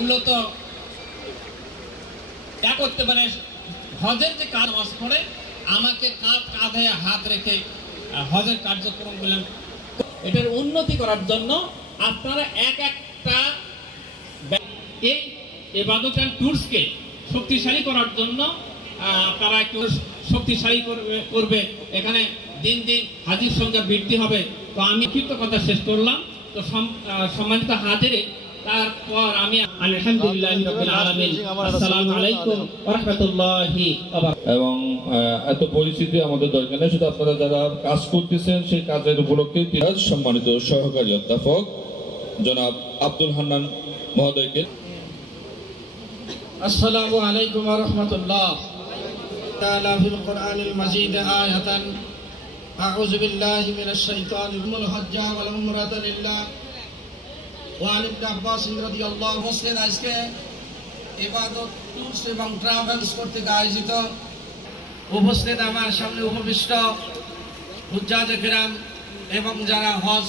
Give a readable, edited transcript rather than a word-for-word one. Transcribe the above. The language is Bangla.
মূলত করতে পারে হজের যে কাজ নামাজ পড়ে আমাকে কাঁধে হাত রেখে হজের কার্যক্রম করলাম। এটার উন্নতি করার জন্য আপনারা একটা এই ইবাদত এন্ড টুরসকে শক্তিশালী করার জন্য আপনারা একটু শক্তিশালী করবে। এখানে দিন দিন হাজির সংখ্যা বৃদ্ধি হবে। তো আমি ক্ষিপ্ত কথা শেষ করলাম। তো সম্মানিত হাজিরে, তারপর আমি আলহামদুলিল্লাহি রাব্বিল আলামিন, আসসালামু আলাইকুম ওয়া রাহমাতুল্লাহি ওয়া বারাকাতুহু। এবং এত পরিস্থিতি আমাদের দরকার নেই, শুধু আপনারা যারা কাজ করতেছেন সেই কাজের উপলক্ষে সম্মানিত সহকারী অধ্যাপক জনাব আব্দুল হান্নান মহোদয়কে। আসসালামু আলাইকুম ওয়া রাহমাতুল্লাহ। তাআলা ফিল কুরআনিল মাজিদ আয়াতান আউযু বিল্লাহি মিনাশ শাইতানির রাজিম হজ্জা ওয়াল উমরাতা লিল্লাহ ওয়া আন ইবনে আব্বাস রাদিয়াল্লাহু আনহু। আজকে ইবাদত টুরস এবং ট্রাভেলস কর্তৃক আয়োজিত উপস্থিত আমার সামনে উপবিষ্ট হুজ্জাজে কিরাম এবং যারা হজ